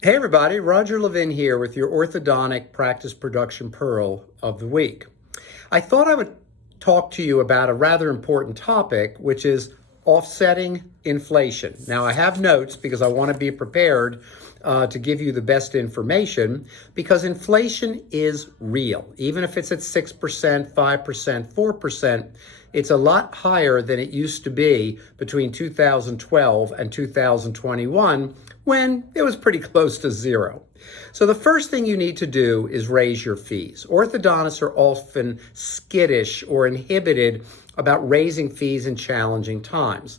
Hey everybody, Roger Levin here with your orthodontic practice production pearl of the week. I thought I would talk to you about a rather important topic, which is offsetting inflation. Now, I have notes because I want to be prepared to give you the best information, because inflation is real. Even if it's at 6%, 5%, 4%, it's a lot higher than it used to be between 2012 and 2021, when it was pretty close to zero. So the first thing you need to do is raise your fees. Orthodontists are often skittish or inhibited about raising fees in challenging times,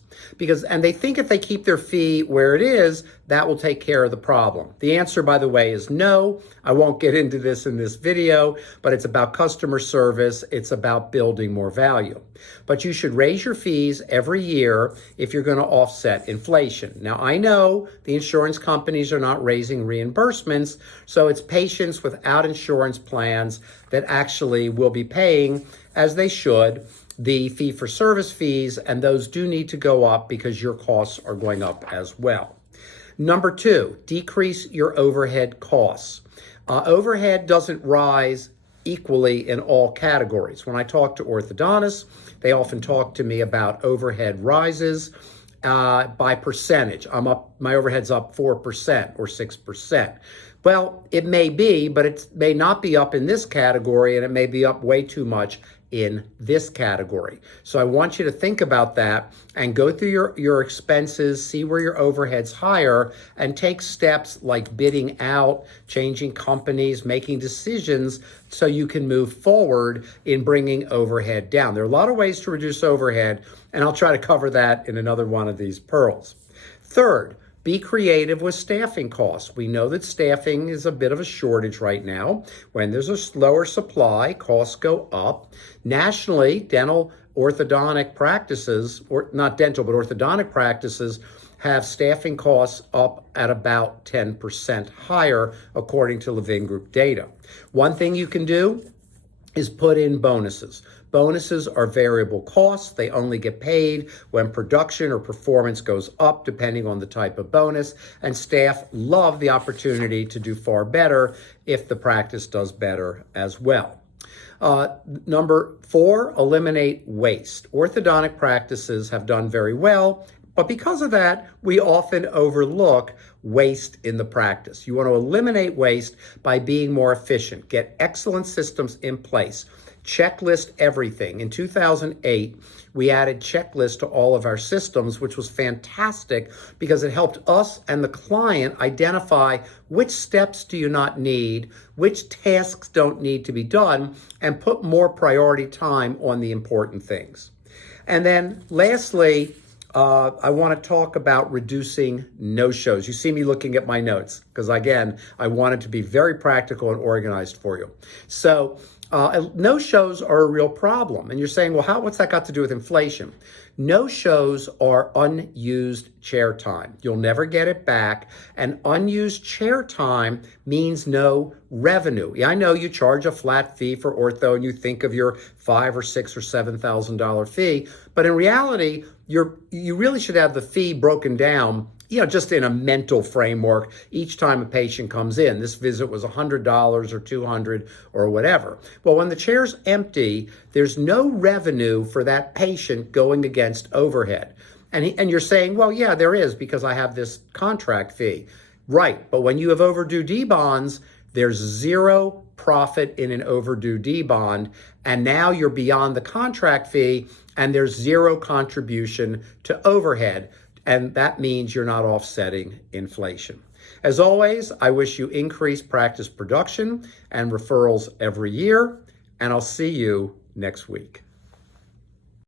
and they think if they keep their fee where it is, that will take care of the problem. The answer, by the way, is no. I won't get into this in this video, but it's about customer service. It's about building more value. But you should raise your fees every year if you're going to offset inflation. Now, I know the insurance companies are not raising reimbursements, so it's patients without insurance plans that actually will be paying, as they should, the fee-for-service fees, and those do need to go up because your costs are going up as well. Number two, decrease your overhead costs. Overhead doesn't rise equally in all categories. When I talk to orthodontists, they often talk to me about overhead rises by percentage. My overhead's up 4% or 6%. Well, it may be, but it may not be up in this category, and it may be up way too much in this category. So I want you to think about that and go through your expenses, see where your overhead's higher, and take steps like bidding out, changing companies, making decisions so you can move forward in bringing overhead down. There are a lot of ways to reduce overhead, and I'll try to cover that in another one of these pearls. Third, be creative with staffing costs. We know that staffing is a bit of a shortage right now. When there's a lower supply, costs go up. Nationally, dental orthodontic practices, or not dental, but orthodontic practices, have staffing costs up at about 10% higher, according to Levin Group data. One thing you can do is put in bonuses. Bonuses are variable costs. They only get paid when production or performance goes up, depending on the type of bonus, and staff love the opportunity to do far better if the practice does better as well. Number four, eliminate waste. Orthodontic practices have done very well, but because of that, we often overlook waste in the practice. You want to eliminate waste by being more efficient. Get excellent systems in place. Checklist everything. In 2008, we added checklists to all of our systems, which was fantastic because it helped us and the client identify which steps do you not need, which tasks don't need to be done, and put more priority time on the important things. And then lastly, I want to talk about reducing no-shows. You see me looking at my notes because, again, I wanted to be very practical and organized for you. So no-shows are a real problem. And you're saying, well, what's that got to do with inflation? No-shows are unused chair time. You'll never get it back. And unused chair time means no revenue. Yeah, I know you charge a flat fee for ortho and you think of your $5,000 or $6,000 or $7,000 fee, but in reality, you really should have the fee broken down, just in a mental framework each time a patient comes in. This visit was $100 or $200 or whatever. Well, when the chair's empty, there's no revenue for that patient going against overhead. And you're saying, well, yeah, there is because I have this contract fee. Right, but when you have overdue D-bonds, there's zero profit in an overdue D-bond, and now you're beyond the contract fee, and there's zero contribution to overhead. And that means you're not offsetting inflation. As always, I wish you increased practice production and referrals every year, and I'll see you next week.